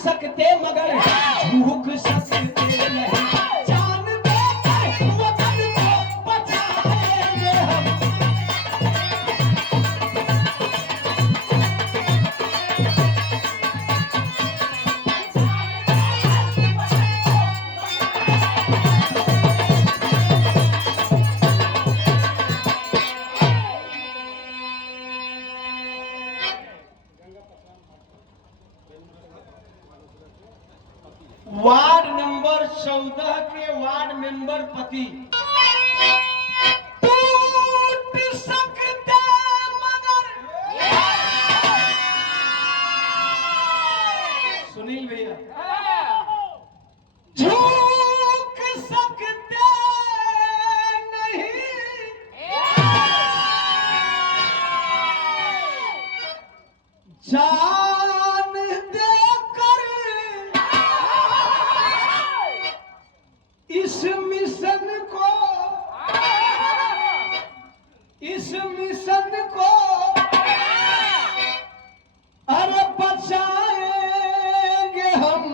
सकते मगर झूक सकते नहीं, जान देकर वतन को बचाएंगे हम। वार्ड नंबर 14 के वार्ड मेंबर पति टूट सकते मगर, सुनील भैया, झुक सकते नहीं, जान देकर इस मिशन को अरे बचाएंगे हम।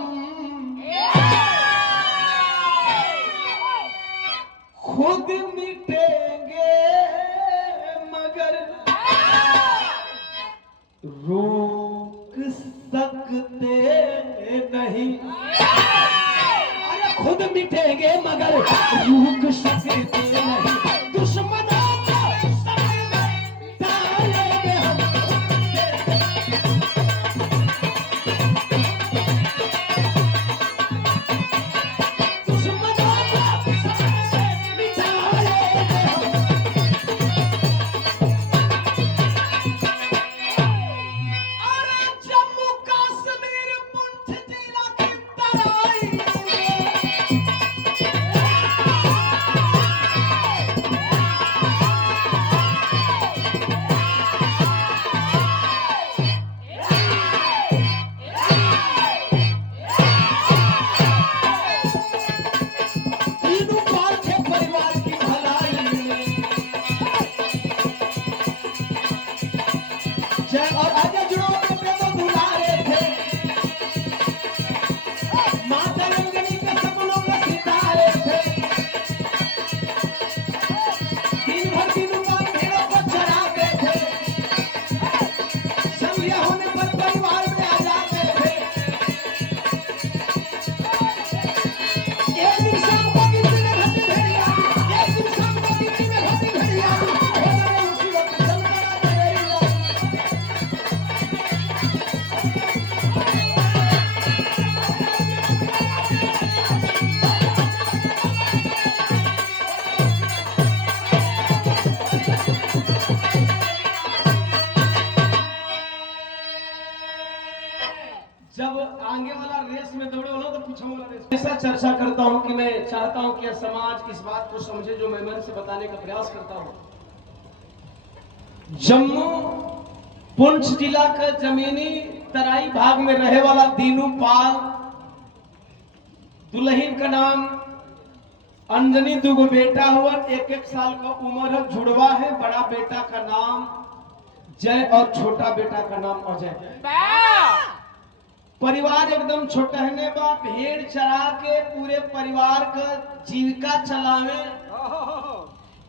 खुद मिटेंगे मगर रोक सकते नहीं, खुद मिटेंगे मगर रुक सकते नहीं, दुश्मनों को समय में डालेंगे हम। दुश्मनों को समय में मिटाएंगे हम। अरे जम्मू कश्मीर पुंछ जिला की तराई, और आगे जुड़ो के तो दुलारे थे, माता रंगनी के सपनों में सितारे थे, दिन भर दिनों पर भेड़ों को चराते थे, संध्या होने पर परिवार में आ जाते थे। एक दिन शाम को गिनती में घटी भेड़िया, एक दिन शाम को गिनती में घटी भेड़िया, उसी वक्त चलता भेड़िया। जब आगे वाला रेस में दौड़े वाला तो पीछे वाला रेस, ऐसा चर्चा करता हूं कि मैं चाहता हूं कि समाज इस बात को समझे जो मैं मन से बताने का प्रयास करता हूं। जम्मू पुंछ जिला का जमीनी तराई भाग में रहे वाला दीनू पाल, दुल्हन का नाम अंजनी, दुगो बेटा हुआ, 1-1 साल का उम्र है, जुड़वा है। बड़ा बेटा का नाम जय और छोटा बेटा का नाम अजय। परिवार एकदम छोटा है, बा भेड़ चरा के पूरे परिवार का जीविका चलावे।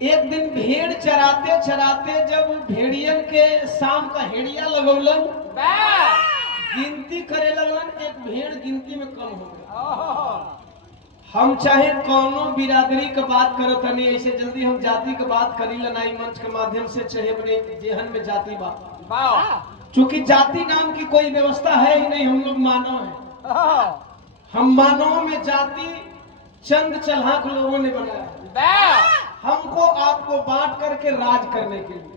एक दिन भेड़ चराते चराते जब भेड़ियन के शाम का हेड़िया लगौलन, गिनती करे लगलन, एक भेड़ गिनती में कम हो गया। हम चाहे कौनो बिरादरी का बात करत नहीं, ऐसे जल्दी हम जाति का बात करी लनाई मंच के माध्यम से, चाहे बने जेहन में जाति बात, चूंकि जाति नाम की कोई व्यवस्था है ही नहीं, हम लोग मानव हैं। हम मानवों में जाति चंद चल्हाक लोगों ने बनाया, हमको आपको बांट करके राज करने के लिए।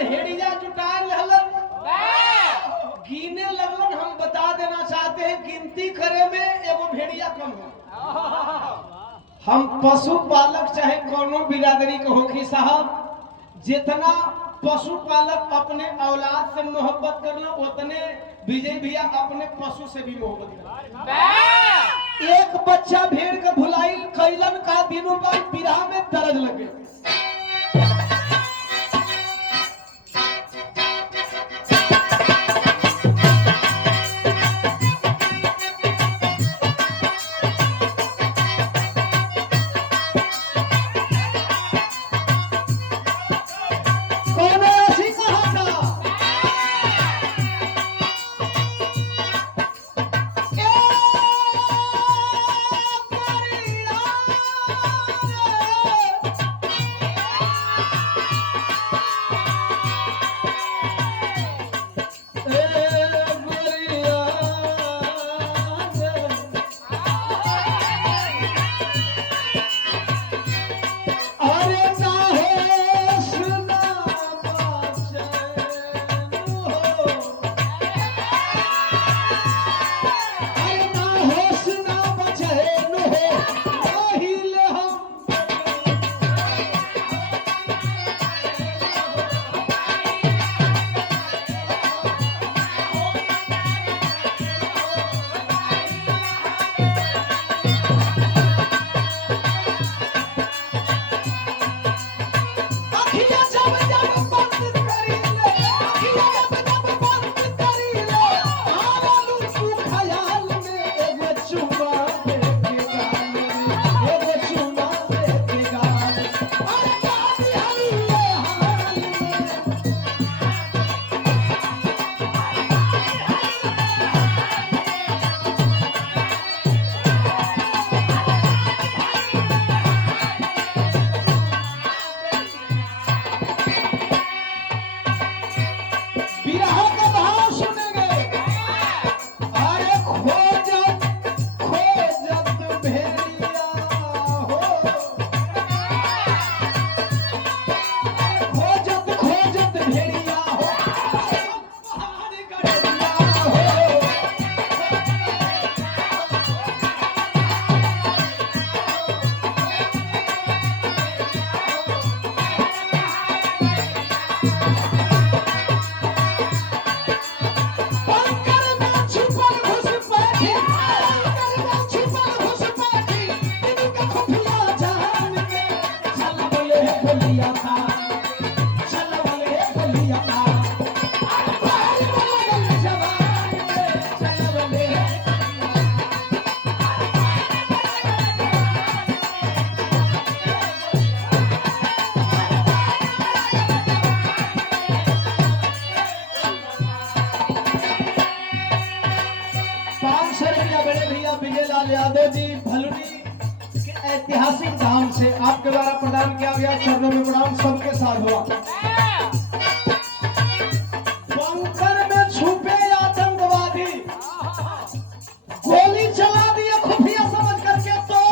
हेड़िया जुटाए गिने लगलन। हम बता देना चाहते हैं, गिनती करे में एगो भेड़िया कम है। हम पशुपालक चाहे कोनो बिरादरी के होखी साहब, जितना पशुपालक अपने औलाद से मोहब्बत करना, उतने विजय भैया अपने पशु से भी मोहब्बत करना। एक बच्चा भेड़ का भुलाई कैलन का दिनों बाद बिरहा में दर्द लगे। लाल यादव जी भलुनी के ऐतिहासिक धाम से आपके द्वारा प्रदान किया गया चरणों में प्रणाम सबके साथ हुआ। बंकर में छुपे आतंकवादी गोली चला दिए खुफिया समझ करके तो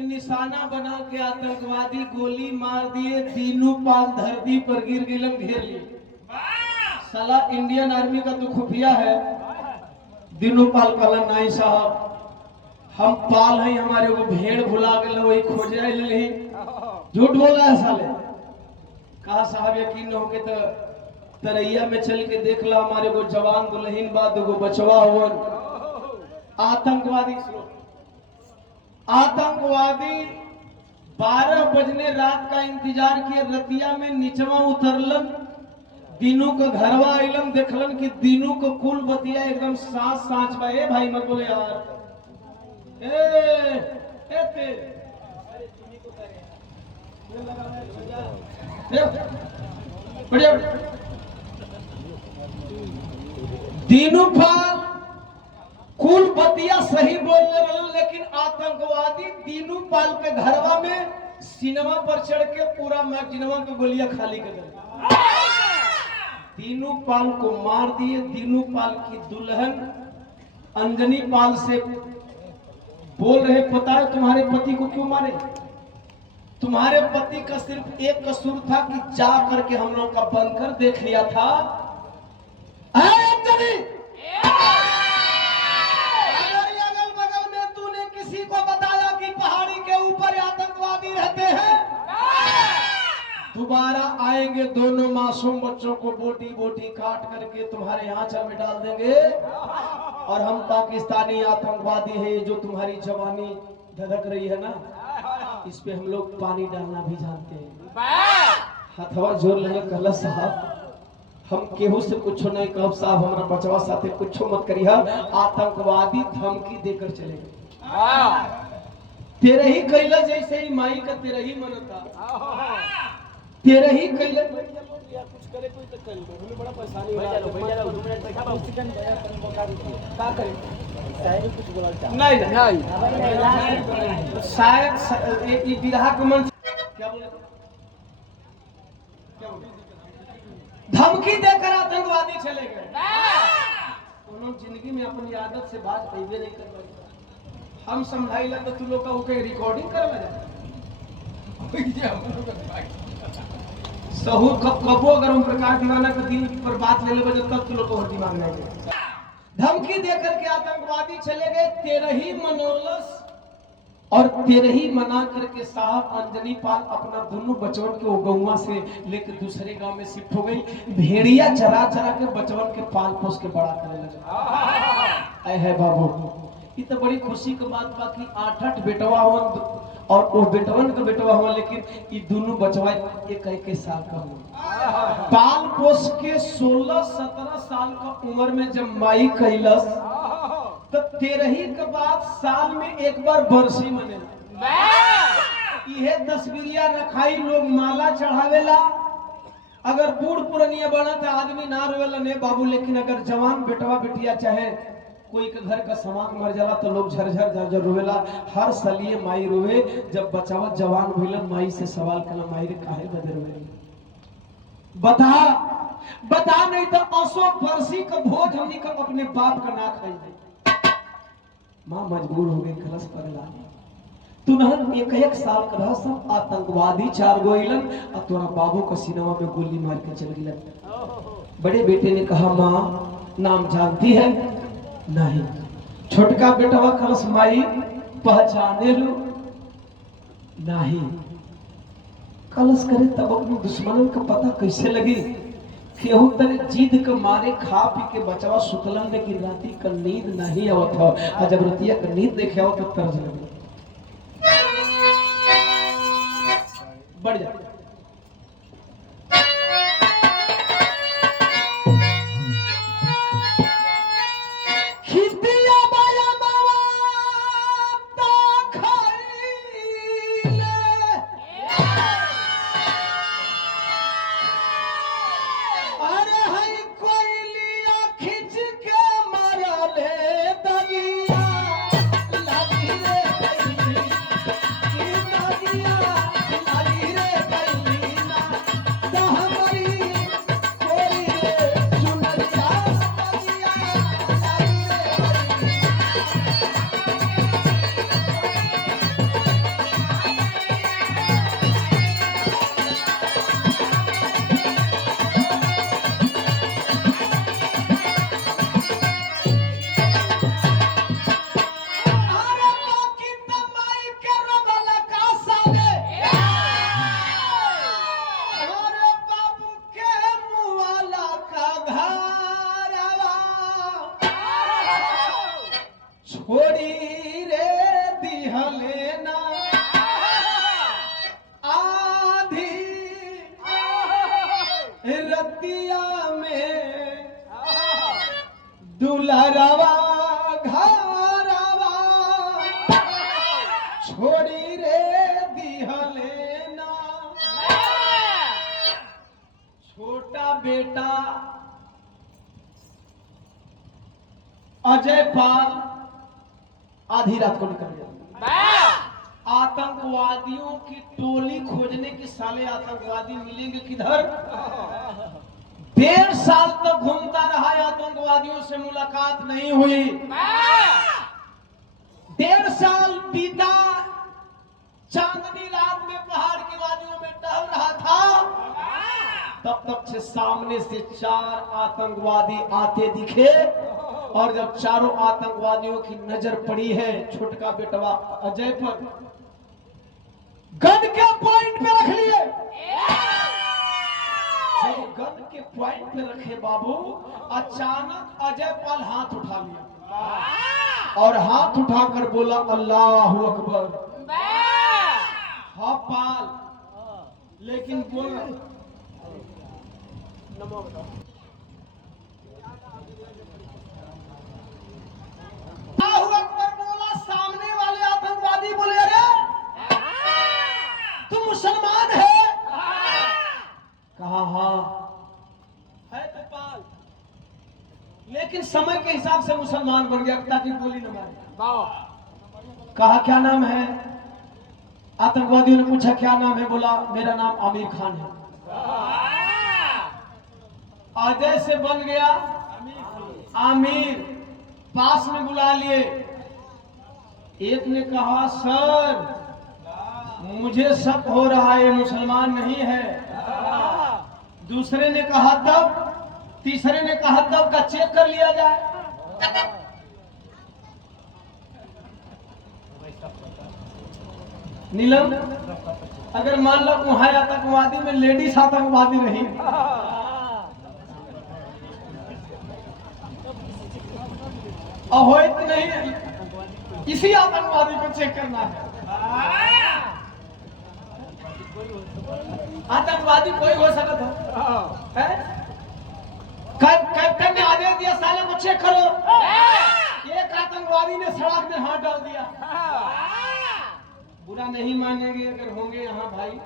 निशाना बना के आतंकवादी गोली मार दिए। तीनों पाल धरती पर गिर गिलम घेर लिए। साला इंडियन आर्मी का तो खुफिया है। दिनों पाल कहला नहीं साहब हम पाल हैं, हमारे वो भेड़ भुला गए वही खोजे नहीं। झूठ बोला है साले। कहा साहब यकीन न हो के तो तरैया में चल के देख ला, हमारे को जवान दुल्हन बाद को बचवा हुआ। आतंकवादी 12 बजने रात का इंतजार किए। रतिया में नीचवा उतरलन, दिनों का घरवा आइलन, देखलन कि दिनों को कुल बतिया एकदम सांस सांच बा। ए भाई मत बोले यार, बढ़िया। दिनों पाल कुल बतिया सही बोलने वाले, लेकिन आतंकवादी दीनू पाल के घरवा में सिनेमा पर चढ़ के पूरा मैगजीनवा के गोलियां खाली कर दिया। दीनू पाल को मार दिए। दीनू पाल की दुल्हन अंजनी पाल से बोल रहे, पता है तुम्हारे पति को क्यों मारे? तुम्हारे पति का सिर्फ एक कसूर था कि जा करके हम लोग का बंकर देख लिया था। अंजनी किसी को बताया कि पहाड़ी के ऊपर आतंकवादी रहते हैं, दोबारा आएंगे, दोनों मासूम बच्चों को बोटी बोटी काट करके तुम्हारे आंचल में डाल देंगे और हम पाकिस्तानी आतंकवादी है। जो तुम्हारी जवानी धधक रही है ना, इस पे हम लोग पानी डालना भी जानते हैं। हथवा जोर लगे कहला साहब हम केहू से कुछ नहीं कहब साहब, हमारा बचवा साथे कुछ मत करिए। आतंकवादी धमकी देकर चले गए। तेरे ही कैला जैसे ही माई का तेरे ही मनता, तेरे ही कैला कुछ करे कोई तो कर लो, बड़ा परेशानी हो रहा है। 2 मिनट बैठा बा चिकन का करे शायद कुछ बोला नहीं शायद ये विधा के मन क्या बोले, धमकी देकर आतंकवादी चले गए। उन्होंने जिंदगी में अपनी आदत से बात कही नहीं कर पाई। हम समझाइला तो तू लोग का ओके रिकॉर्डिंग कर लगा सहू कबो अगर हम प्रकार दीवाना के दिल पर बात ले ले तब तू लोग को दिमाग नहीं गया। धमकी देकर के आतंकवादी चले गए। तेरे ही मनोलस और तेरे ही मना करके साहब अंजनी पाल अपना दोनों बचवन के गौवा से लेकर दूसरे गांव में शिफ्ट हो गई। भेड़िया चरा चरा के बचवन के पाल पोस के बड़ा करने लगा। है बाबू ये तो बड़ी खुशी की बात बा कि 8 बेटवा हुआ और वो बेटवन का बेटवा हुआ, लेकिन ये दोनों बचवा एक साल का हुआ। पाल पोस के 16-17 साल का उम्र में जब माई कैलस तो 13 के बाद साल में एक बार बरसी मनेला। यह तस्वीरिया रखाई लोग माला चढ़ावेला। अगर बूढ़ पुरनिया बना तो आदमी ना रोवेला ने बाबू, लेकिन अगर जवान बेटवा बेटिया चाहे कोई के घर का सामान मर जाला तो लोग झरझर झरझर रोवेला। हर सलिए माई रोवे। जब बचावा जवान भइलन माई से सवाल कला, माई रे काहे बदे रोवे? बता बता नहीं तो 800 बरसी का भोज हमनी का अपने बाप का ना खाई दे। माँ मजबूर हो गई, कलश पगला तुनहन एक साल का रह सब आतंकवादी 4 गो अइलन और तोरा बाबू का सिनेमा में गोली मार के चल गिलन। बड़े बेटे ने कहा माँ नाम जानती है? नहीं। छोटका बेटवा कलश माई पहचाने लो? नहीं। कलश करे तब अपने दुश्मनन का पता कैसे लगी? केहू तने जिद के मारे खा पी के बचवा सुतलन, लेकिन राती का नींद नहीं आवत हो, और जब रतिया का नींद देखे आओ तो तरस लगे बढ़ जाए। छोड़ी रे दिहलेना आधी रतिया में दुलरवा घरवा छोड़ी रे दिहलेना। छोटा बेटा अजय पाल आधी रात को निकल गया। आतंकवादियों की टोली खोजने की, साले आतंकवादी मिलेंगे किधर? 1.5 साल तक घूमता रहा, आतंकवादियों से मुलाकात नहीं हुई। 1.5 साल बीता, चांदनी रात में पहाड़ की वादियों में टहल रहा था, तब तक से सामने से 4 आतंकवादी आते दिखे, और जब चारों आतंकवादियों की नजर पड़ी है छोटका बेटवा अजय पर, गन के पॉइंट पे रख लिए। जब गन के पॉइंट पे रखे बाबू, अचानक अजय पाल हाथ उठा लिया और हाथ उठाकर बोला अल्लाहू अकबर। हाँ पाल, लेकिन बोल नमो अकबर बोला। सामने वाले आतंकवादी बोले अरे तुम मुसलमान है? कहा हाँ है तो पाल, लेकिन समय के हिसाब से मुसलमान बन गया ताकि गोली न मारे। कहा क्या नाम है? आतंकवादियों ने पूछा क्या नाम है? बोला मेरा नाम आमिर खान है। अजय से बन गया आमिर। पास में बुला लिए। एक ने कहा सर मुझे शक हो रहा है मुसलमान नहीं है। दूसरे ने कहा तब, तीसरे ने कहा तब का चेक कर लिया जाए। नीलम, अगर मान लो वहां आतंकवादी में लेडीज आतंकवादी रही अहोइत नहीं, इसी आतंकवादी को चेक करना है। आतंकवादी कोई हो सकता है? कैप्टन ने आदेश दिया साले को चेक करो। एक आतंकवादी ने सड़क में हाथ डाल दिया। बुरा नहीं मानेंगे अगर होंगे यहाँ भाई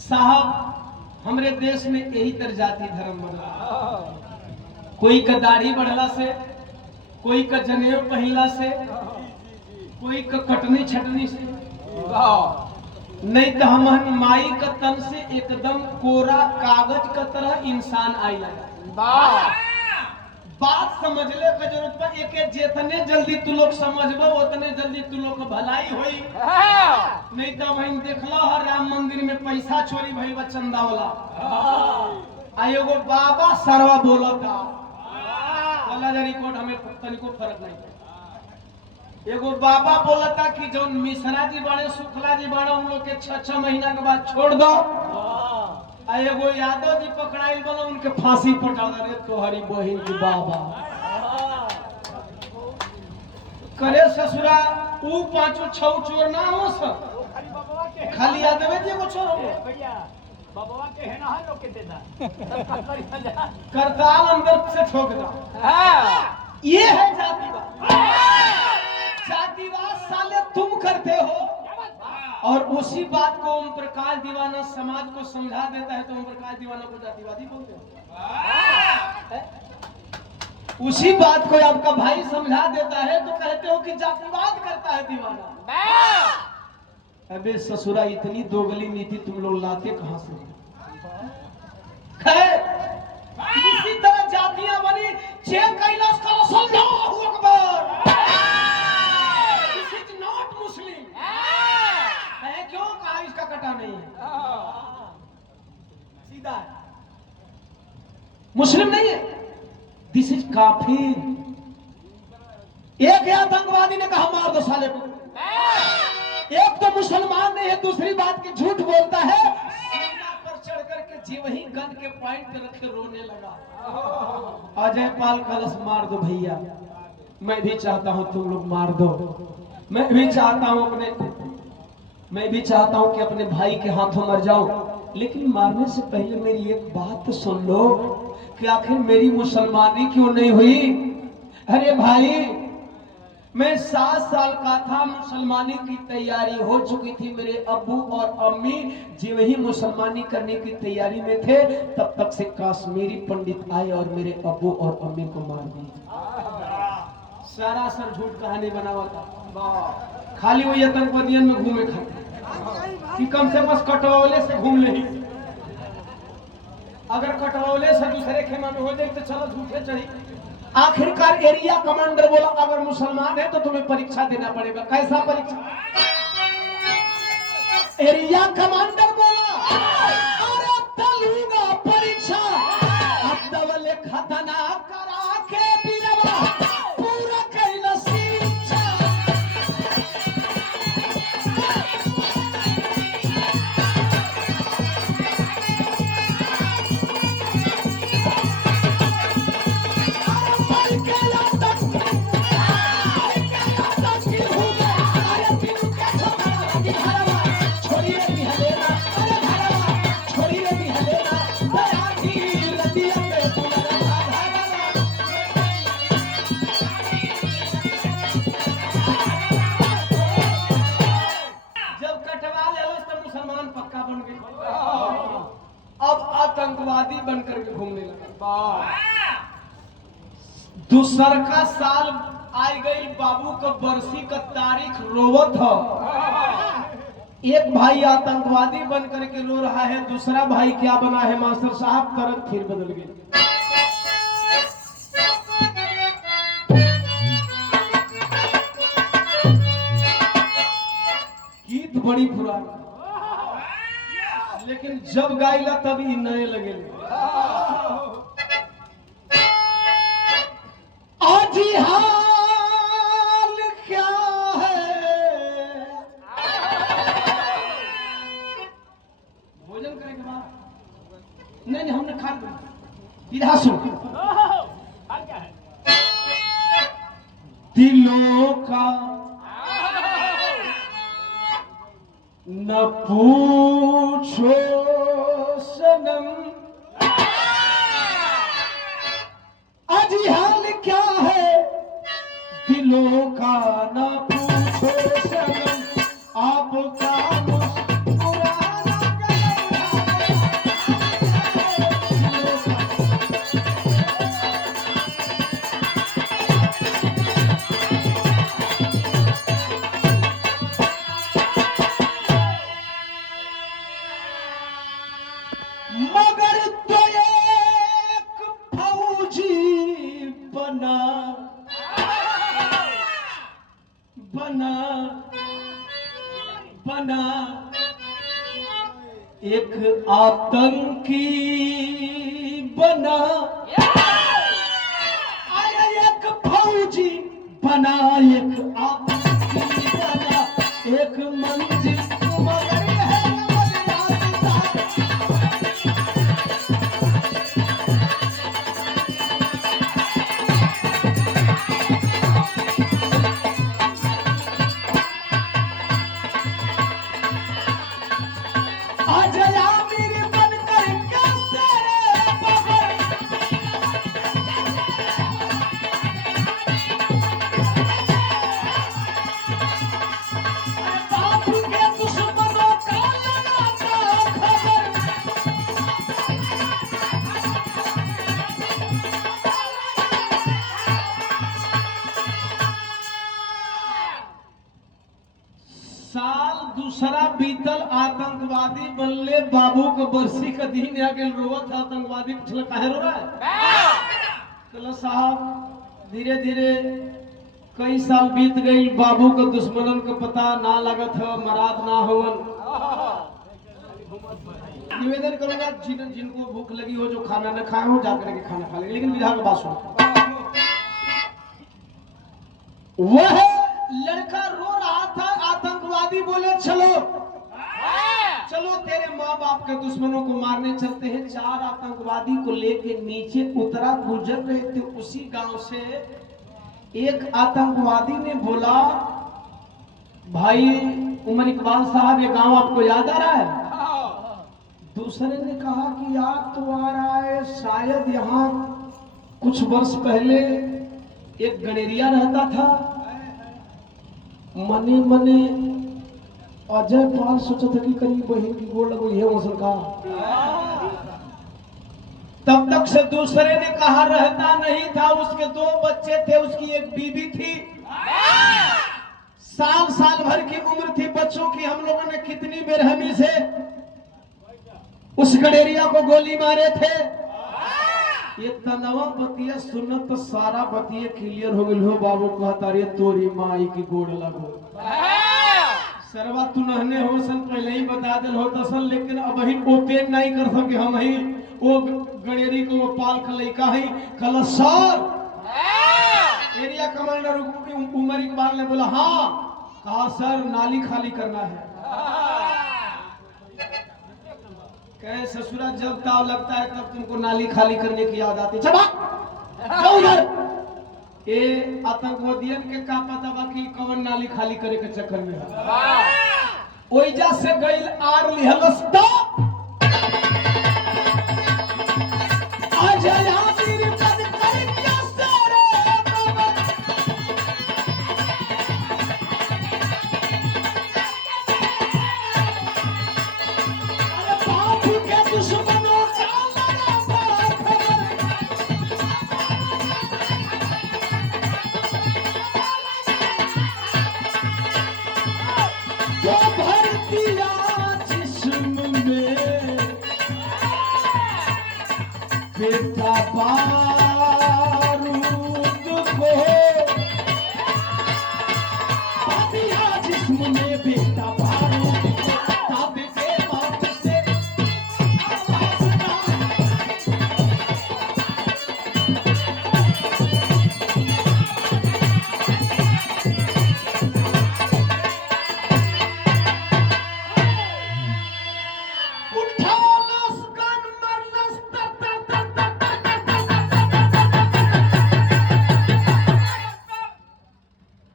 साहब। हमारे देश में यही तर जाति धर्म बना, कोई का दाढ़ी बढ़ला से, कोई का जनेऊ पहनला से, कोई का कटनी छटनी से। नहीं तो हम माई का तन से एकदम कोरा कागज का तरह इंसान आई लगा। बात समझले का जरूरत पर एक जितने जल्दी तू लोग समझबो उतने जल्दी तू लोग भलाई होई। नहीं तो वहीं देखलो हर राम मंदिर में पैसा चोरी भई बा चंदा वाला। एगो बाबा सरवा बोलता वाला रिकॉर्ड हमें तनिको फर्क नहीं। एगो बाबा बोलता कि जो मिश्रा जी बड़े शुक्ला जी बड़े उन लोग के 6-6 महीना के बाद छोड़ दो। एगो यादव जी पकड़ाई बोलो उनके फांसी पटा दे तोहरी बहिन की बाबा करे ससुरा ऊ 5-6 चोर ना हो सब खाली यादव जी को छोड़ बाबा के है ना लोग के देता करताल अंदर से ठोक दा। ये है जातिवाद। जातिवाद साले तुम करते हो और उसी बात को ओम प्रकाश दीवाना समाज को समझा देता है तो ओम प्रकाश दीवाना को जातिवादी बोलते हो। उसी बात को आपका भाई समझा देता है तो कहते हो कि जातिवाद करता है दीवाना। अबे ससुरा इतनी दोगली नीति तुम लोग लाते कहां से? खैर इसी तरह जातियां बनी चेक कैलाश का अल्लाहू अकबर। This is not Muslim. है क्यों कहा इसका कटा नहीं है सीधा है। मुस्लिम नहीं है दिस इज काफिर। एक आतंकवादी ने कहा मार दो साले को। एक तो मुसलमान नहीं है दूसरी बात की झूठ बोलता है। सीना पर चढ़ करके जी वही गन के पॉइंट पे रखे रोने लगा। अजय पाल कलश मार दो भैया। मैं भी चाहता हूं तुम लोग मार दो। मैं भी चाहता हूं कि अपने भाई के हाथों मर जाऊं। लेकिन मारने से पहले मेरी एक बात तो सुन लो कि आखिर मेरी मुसलमानी क्यों नहीं हुई? अरे भाई मैं 7 साल का था मुसलमानी की तैयारी हो चुकी थी। मेरे अब्बू और अम्मी जी वही मुसलमानी करने की तैयारी में थे तब तक से कश्मीरी पंडित आए और मेरे अब्बू और अम्मी को मार दिए। सारा सर झूठ कहानी बनावा था। खाली वही आतंकवादियों में घूमे खाते कि कम से कम कटवाले से घूम ले। अगर कटवाले से दूसरे खेमा में हो जाए तो चलो झूठे चढ़ी। आखिरकार एरिया कमांडर बोला अगर मुसलमान है तो तुम्हें परीक्षा देना पड़ेगा। कैसा परीक्षा? एरिया कमांडर बोला अरे तलूगा परीक्षा अब दवले खतना करा के बीरवा पूरा कैला शिक्षा। आतंकवादी बनकर के घूमने लगा। दूसर का साल आई गई बाबू का बरसी का तारीख रोवत हो। एक भाई आतंकवादी बनकर के रो रहा है दूसरा भाई क्या बना है मास्टर साहब? तरफ फिर बदल गई। गीत बड़ी पुरानी लेकिन जब गाइला तब ही नए लगे। आज हाल क्या है? भोजन करें के बाद नहीं हमने खा लिया। इधर सुन दिलों का न पूछो सनम आज हाल क्या है दिलों का न पूछो सनम आपका मगर तो एक फौजी बना बना बना एक आतंकी बना आया एक फौजी बना एक आतंकी बना एक मंजिल मगर है साल दूसरा बीतल आतंकवादी बनले बाबू के बरसी का दिन आ गेल रोवत आतंकवादी पूछल काहे रो रहा है कहला साहब धीरे धीरे कई साल बीत गई बाबू के दुश्मनन के पता ना लगत है मराद ना होवन निवेदन करूंगा जिनको भूख लगी हो जो खाना न खाए हो जाकर के खाना खा ले लेकिन विधा की बात सुनो वह लड़का रो रहा था आतंकवादी बोले चलो चलो तेरे माँ बाप के दुश्मनों को मारने चलते हैं। चार आतंकवादी को लेके नीचे उतरा गुजर रहे थे उसी गांव से एक आतंकवादी ने बोला भाई उमर इकबाल साहब ये गांव आपको याद आ रहा है। दूसरे ने कहा कि याद तो आ रहा है शायद यहाँ कुछ वर्ष पहले एक गणेरिया रहता था। मने मने अजय पाल सोचा था कि करीब बहन की गोड़ लगो ये मौसम का तब तक से दूसरे ने कहा रहता नहीं था। उसके दो बच्चे थे उसकी एक बीबी थी। साल साल भर की उम्र थी बच्चों की। हम लोगों ने कितनी बेरहमी से उस गडेरिया को गोली मारे थे। ये तनवा बतिया सुनत तो सारा बतिया क्लियर हो गई हो। बाबू कहता रे तोरी माई की गोड़ लगो सरवा तू नहने हो सन पहले ही बता दिल हो तसल लेकिन अब ही ओते नहीं कर सके हम ही वो गडेरी को वो पाल का लड़का है कल sir area commander Umar Iqbal ने बोला हाँ। कहा सर नाली खाली करना है। कहे ससुरा जब ताव लगता है तब तुमको नाली खाली करने की याद आती। चला जाओ उधर। ये आतंकवादियन के का पता बा कि कौन नाली खाली करे के चक्कर में है। ओइजा से गइल आर लिहलस तो आज आखिर बद कर क्या सारे अरे बाप के दुश्मनों का बेटा बारूद को दिया जिस्म में बेटा बारूद तब के बाप से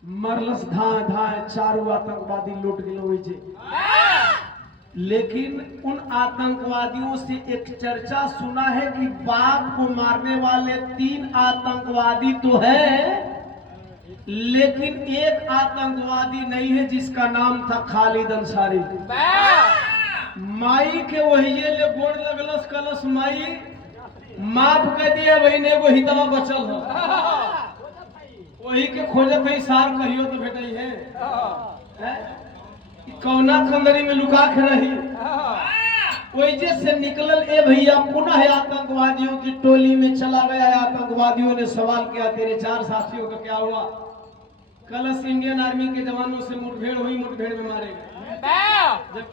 मरलस धाए धाए चारों आतंकवादी लूट गए। लेकिन उन आतंकवादियों से एक चर्चा सुना है कि बाप को मारने वाले 3 आतंकवादी तो है लेकिन एक आतंकवादी नहीं है जिसका नाम था खालिद अंसारी। माई के वही ले गोड़ लगलस कलस माई माफ कर दिया वही ने वो हितवा बचल है वही के खोजत है सार कहियो तो भेटई है कौना खंदरी में लुका के रही वैसे से निकलल ए भैया पुनः आतंकवादियों की टोली में चला गया। आतंकवादियों ने सवाल किया तेरे 4 साथियों का क्या हुआ? कलश इंडियन आर्मी के जवानों से मुठभेड़ हुई, मुठभेड़ में मारे गए। जब